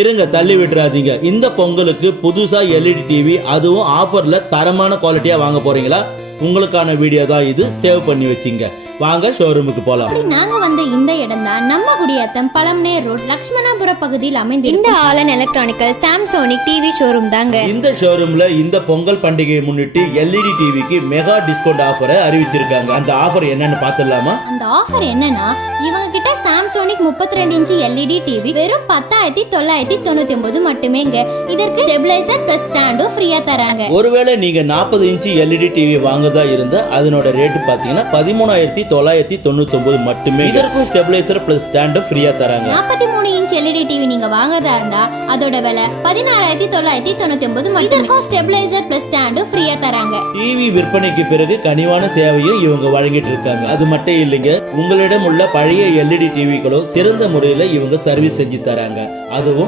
இருங்க, தள்ளி விட்டுறாதீங்க. இந்த பொங்கலுக்கு புதுசா எல்இடி டிவி, அதுவும் ஆஃபர்ல தரமான குவாலிட்டியா வாங்க போறீங்களா? உங்களுக்கான வீடியோ தான் இது. சேவ் பண்ணி வச்சிங்க. வாங்க ஷோரூமுக்கு போலாம். நாங்க வந்த இந்த இடம் தான் நம்ம குடியாத்தம் பழமனேர் ரோட் லட்சுமணாபுர பகுதியில் அமைந்து இந்த ஆலன் எலக்ட்ரானிக்கல் சாம்சோனிக் டிவி ஷோரூம் தாங்க. இந்த ஷோரூம்ல இந்த பொங்கல் பண்டிகையை முன்னிட்டு எல்இடி டிவிக்கு மெகா டிஸ்கவுண்ட் ஆஃபரை அறிவிச்சிருக்காங்க. அந்த ஆஃபர் என்னன்னு பாத்துடலாமா? அந்த ஆஃபர் என்னன்னா, இவங்க கிட்ட சாம்சோனிக் 32 இன்ச் எல்இடி டிவி வெறும் 10,999 மட்டுமேங்க. இதற்கு ஸ்டெபிலைசர் பிளஸ் ஸ்டாண்டும் ஃப்ரீயா தராங்க. ஒருவேளை நீங்க 40 இன்ச் எல்இடி டிவி வாங்குறதா இருந்தா அதனோட ரேட் பாத்தீங்கன்னா 13,999 மட்டுமே. இதற்கும் ஸ்டெபிலைசர் பிளஸ் ஸ்டாண்ட் ஃப்ரீயா தராங்க. 43 இன்ச் எல்இடி டிவி நீங்க வாங்குறதா இருந்தா அதோட விலை 16,999 மட்டுமே. இதற்கும் ஸ்டெபிலைசர் பிளஸ் ஸ்டாண்ட் ஃப்ரீயா தராங்க. டிவி விற்பனைக்கு பிறகு கனிவான சேவையும் இவங்க வழங்கிட்டு இருக்காங்க. அது மட்டும் இல்லைங்க, உங்களிடம் உள்ள பழைய எல்இடி டிவிகளும் சிறந்த முறையில இவங்க சர்வீஸ் செஞ்சு தராங்க. அதுவும்